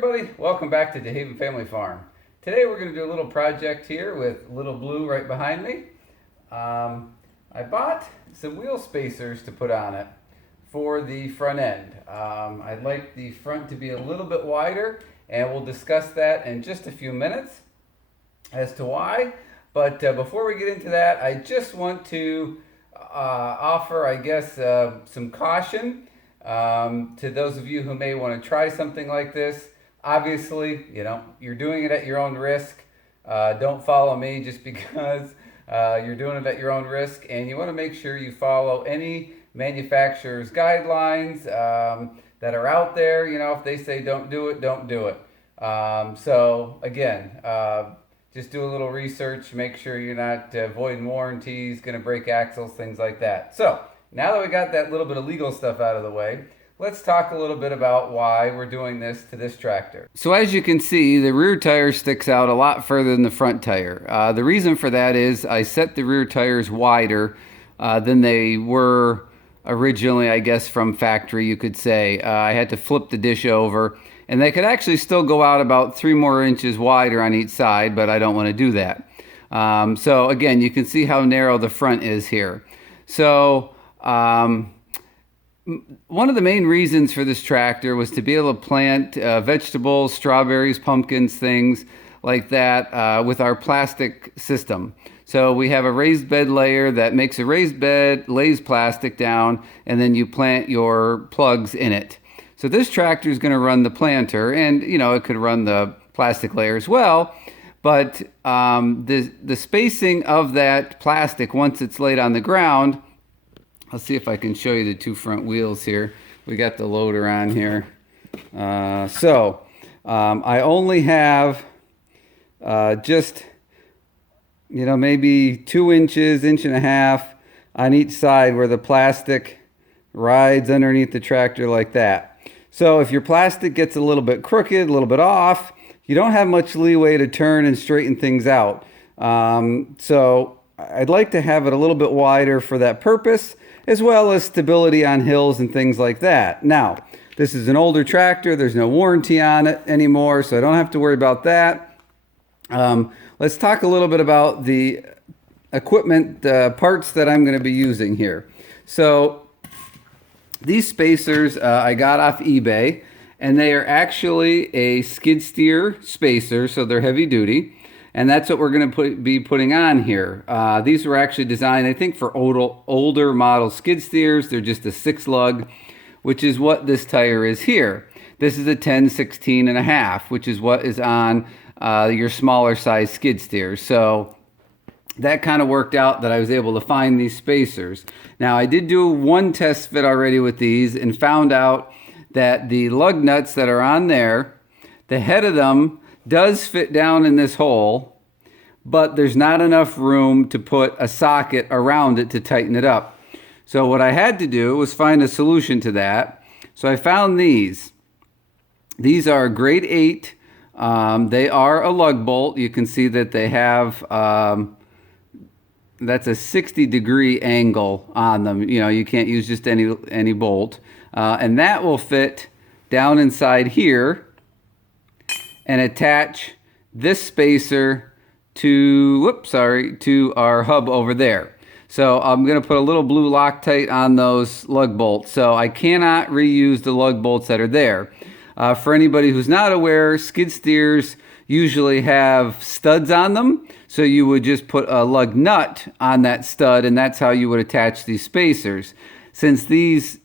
everybody, welcome back to DeHaven Family Farm. Today we're going to do a little project here with Little Blue right behind me. I bought some wheel spacers to put on it for the front end. I'd like the front to be a little bit wider, and we'll discuss that in just a few minutes as to why. But before we get into that, I just want to offer, I guess, some caution to those of you who may want to try something like this. Obviously, you're doing it at your own risk. Don't follow me just because you're doing it at your own risk, and you want to make sure you follow any manufacturer's guidelines that are out there. If they say don't do it, don't do it. So again, just do a little research, make sure you're not voiding warranties, going to break axles, things like that. So now that we got that little bit of legal stuff out of the way, let's talk a little bit about why we're doing this to this tractor. So as you can see, the rear tire sticks out a lot further than the front tire. The reason for that is I set the rear tires wider than they were originally, I guess, from factory, you could say. I had to flip the dish over, and they could actually still go out about 3 more inches wider on each side, but I don't want to do that. So again, you can see how narrow the front is here. So one of the main reasons for this tractor was to be able to plant vegetables, strawberries, pumpkins, things like that with our plastic system. So we have a raised bed layer that makes a raised bed, lays plastic down, and then you plant your plugs in it. So this tractor is going to run the planter, and it could run the plastic layer as well. But the spacing of that plastic, once it's laid on the ground, I'll see if I can show you the 2 front wheels here. We got the loader on here. I only have just, maybe 2 inches, 1.5 inches on each side where the plastic rides underneath the tractor like that. So if your plastic gets a little bit crooked, a little bit off, you don't have much leeway to turn and straighten things out. So I'd like to have it a little bit wider for that purpose, as well as stability on hills and things like that. Now, this is an older tractor. There's no warranty on it anymore, so I don't have to worry about that. Let's talk a little bit about the equipment parts that I'm going to be using here. So these spacers I got off eBay, and they are actually a skid steer spacer, so they're heavy duty. And that's what we're going to be putting on here. These were actually designed, I think, for older model skid steers. They're just a 6-lug, which is what this tire is here. This is a 10/16.5, which is what is on your smaller size skid steers. So that kind of worked out that I was able to find these spacers. Now, I did do 1 test fit already with these and found out that the lug nuts that are on there, the head of them does fit down in this hole, but there's not enough room to put a socket around it to tighten it up. So what I had to do was find a solution to that. So I found these. These are grade 8. They are a lug bolt. You can see that they have, that's a 60-degree angle on them. You can't use just any bolt. And that will fit down inside here and attach this spacer to our hub over there. So I'm going to put a little blue Loctite on those lug bolts. So I cannot reuse the lug bolts that are there. For anybody who's not aware, skid steers usually have studs on them. So you would just put a lug nut on that stud, and that's how you would attach these spacers. Since these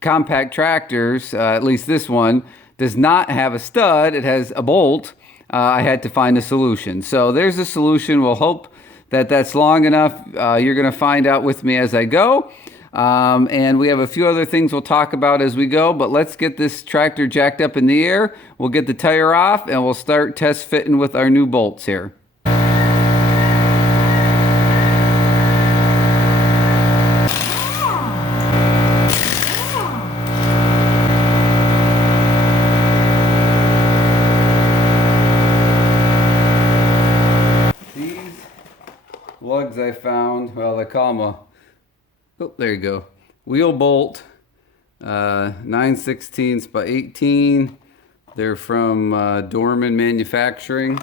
compact tractors, at least this one, does not have a stud, it has a bolt, I had to find a solution. So there's a solution. We'll hope that that's long enough. You're going to find out with me as I go. And we have a few other things we'll talk about as we go, but let's get this tractor jacked up in the air. We'll get the tire off, and we'll start test fitting with our new bolts here. Lugs I found, well, they call them there you go, wheel bolt, 9/16 by 18. They're from Dorman Manufacturing,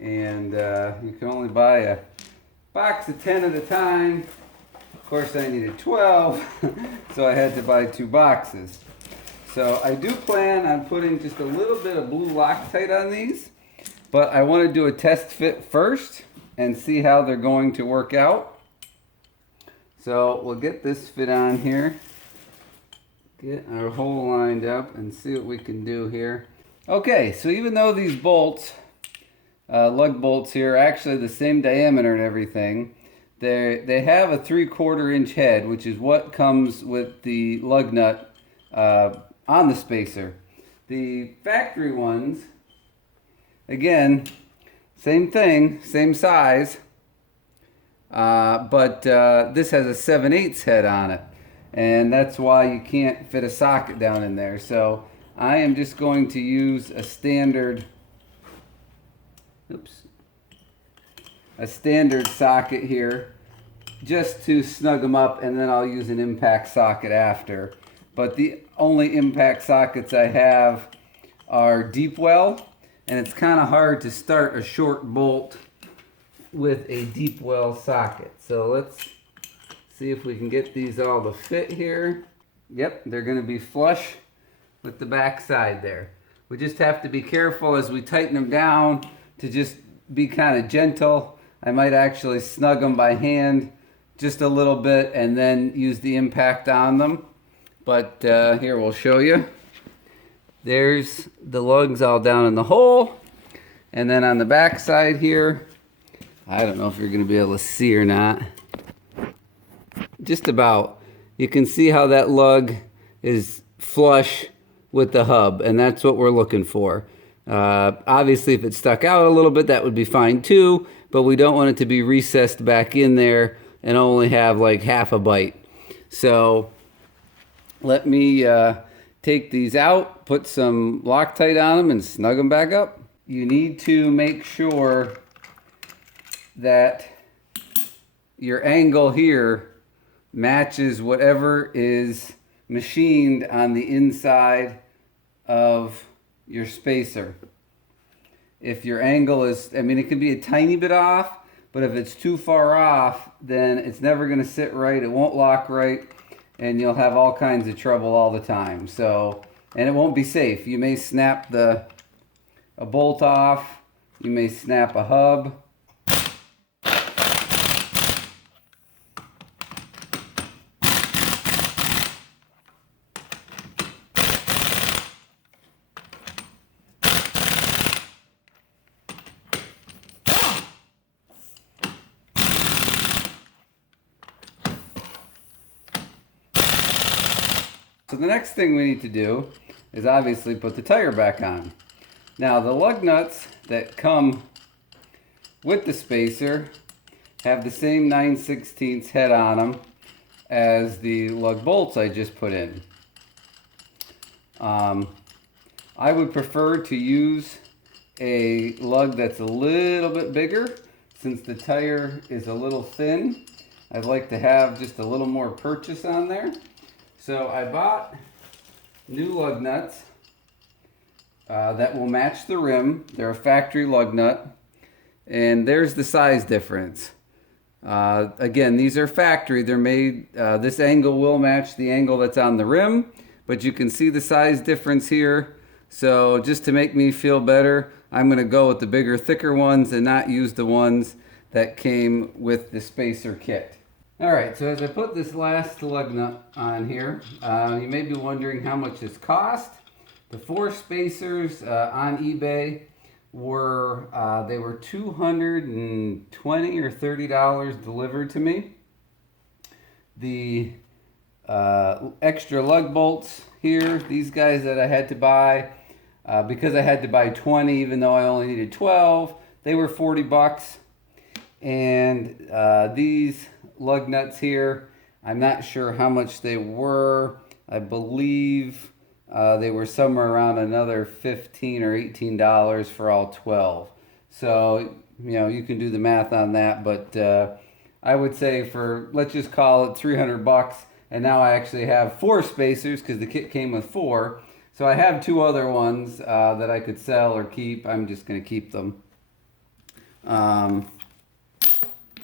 and you can only buy a box of 10 at a time. Of course, I needed 12, so I had to buy 2 boxes. So I do plan on putting just a little bit of blue Loctite on these, but I want to do a test fit first and see how they're going to work out. So we'll get this fit on here, get our hole lined up, and see what we can do here. Okay, so even though these bolts, lug bolts here, are actually the same diameter and everything, they have a 3/4 inch head, which is what comes with the lug nut on the spacer. The factory ones, again, same thing, same size, but this has a 7/8 head on it, and that's why you can't fit a socket down in there. So I am just going to use a standard, a standard socket here just to snug them up, and then I'll use an impact socket after. But the only impact sockets I have are deep well, and it's kind of hard to start a short bolt with a deep well socket. So let's see if we can get these all to fit here. Yep, they're going to be flush with the back side there. We just have to be careful as we tighten them down to just be kind of gentle. I might actually snug them by hand just a little bit and then use the impact on them. But here, we'll show you. There's the lugs all down in the hole. And then on the back side here, I don't know if you're going to be able to see or not. Just about. You can see how that lug is flush with the hub, and that's what we're looking for. Obviously, if it stuck out a little bit, that would be fine too, but we don't want it to be recessed back in there and only have like half a bite. So let me take these out, put some Loctite on them, and snug them back up. You need to make sure that your angle here matches whatever is machined on the inside of your spacer. If your angle is, I mean, it can be a tiny bit off, but if it's too far off, then it's never going to sit right, it won't lock right, and you'll have all kinds of trouble all the time. So, and it won't be safe. You may snap a bolt off, you may snap a hub. So the next thing we need to do is obviously put the tire back on. Now the lug nuts that come with the spacer have the same 9/16 head on them as the lug bolts I just put in. I would prefer to use a lug that's a little bit bigger. Since the tire is a little thin, I'd like to have just a little more purchase on there. So I bought new lug nuts that will match the rim. They're a factory lug nut, and there's the size difference. Again, these are factory. They're made, this angle will match the angle that's on the rim, but you can see the size difference here. So just to make me feel better, I'm going to go with the bigger, thicker ones and not use the ones that came with the spacer kit. Alright, so as I put this last lug nut on here, you may be wondering how much this cost. The 4 spacers on eBay were, they were $220 or $30 delivered to me. The extra lug bolts here, these guys that I had to buy, because I had to buy 20 even though I only needed 12, they were 40 bucks. And these lug nuts here, I'm not sure how much they were. I believe they were somewhere around another $15 or $18 for all 12. So, you know, you can do the math on that, but I would say for, let's just call it 300 bucks. And now I actually have 4 spacers because the kit came with 4. So I have two other ones that I could sell or keep. I'm just going to keep them.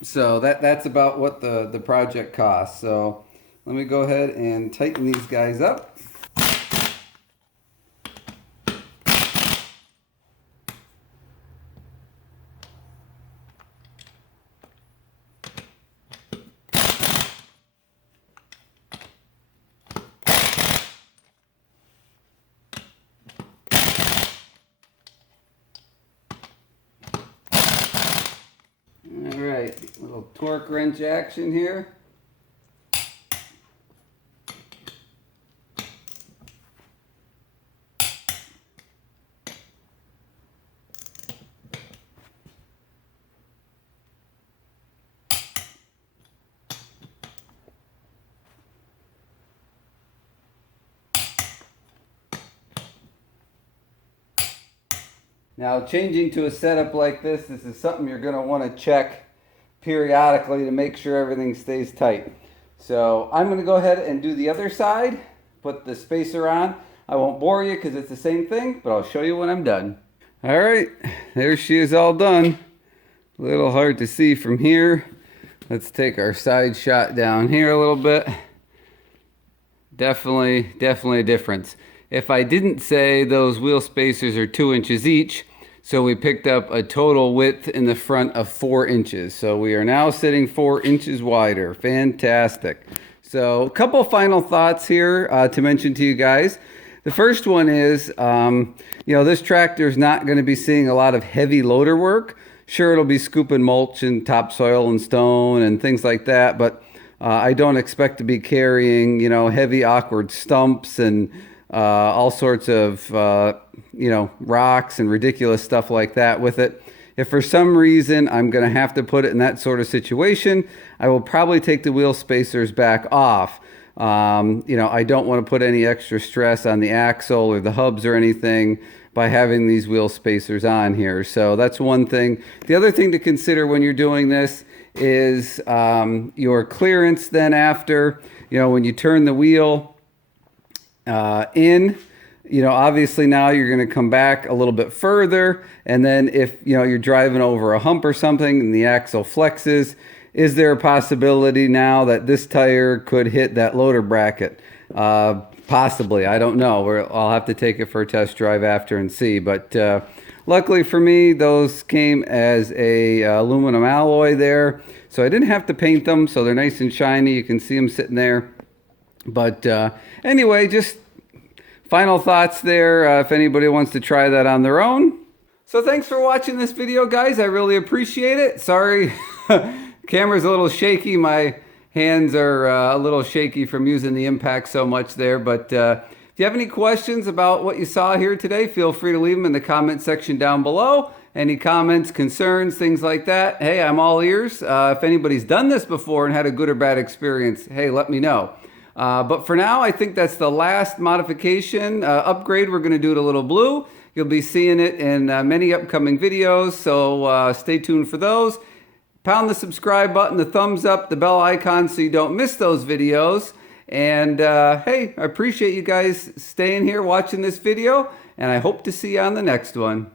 So that's about what the project costs. So let me go ahead and tighten these guys up. All right, little torque wrench action here. Now, changing to a setup like this is something you're going to want to check periodically to make sure everything stays tight. So I'm going to go ahead and do the other side, put the spacer on. I won't bore you because it's the same thing, but I'll show you when I'm done. All right, there she is all done. A little hard to see from here. Let's take our side shot down here a little bit. Definitely a difference. If I didn't say those wheel spacers are 2 inches each, so we picked up a total width in the front of 4 inches. So we are now sitting 4 inches wider. Fantastic. So a couple final thoughts here to mention to you guys. The first one is, this tractor is not going to be seeing a lot of heavy loader work. Sure, it'll be scooping mulch and topsoil and stone and things like that, but I don't expect to be carrying, heavy awkward stumps and all sorts of, rocks and ridiculous stuff like that with it. If for some reason I'm going to have to put it in that sort of situation, I will probably take the wheel spacers back off. I don't want to put any extra stress on the axle or the hubs or anything by having these wheel spacers on here. So that's one thing. The other thing to consider when you're doing this is your clearance then after, when you turn the wheel in, obviously now you're going to come back a little bit further. And then if, you're driving over a hump or something and the axle flexes, is there a possibility now that this tire could hit that loader bracket? Possibly. I don't know. I'll have to take it for a test drive after and see. But luckily for me, those came as a aluminum alloy there. So I didn't have to paint them. So they're nice and shiny. You can see them sitting there. But anyway, just final thoughts there if anybody wants to try that on their own. So thanks for watching this video, guys. I really appreciate it. Sorry, camera's a little shaky. My hands are a little shaky from using the impact so much there. But if you have any questions about what you saw here today, feel free to leave them in the comment section down below. Any comments, concerns, things like that. Hey, I'm all ears. If anybody's done this before and had a good or bad experience, hey, let me know. But for now, I think that's the last modification upgrade. We're going to do it a little blue. You'll be seeing it in many upcoming videos, so stay tuned for those. Pound the subscribe button, the thumbs up, the bell icon so you don't miss those videos. And hey, I appreciate you guys staying here watching this video, and I hope to see you on the next one.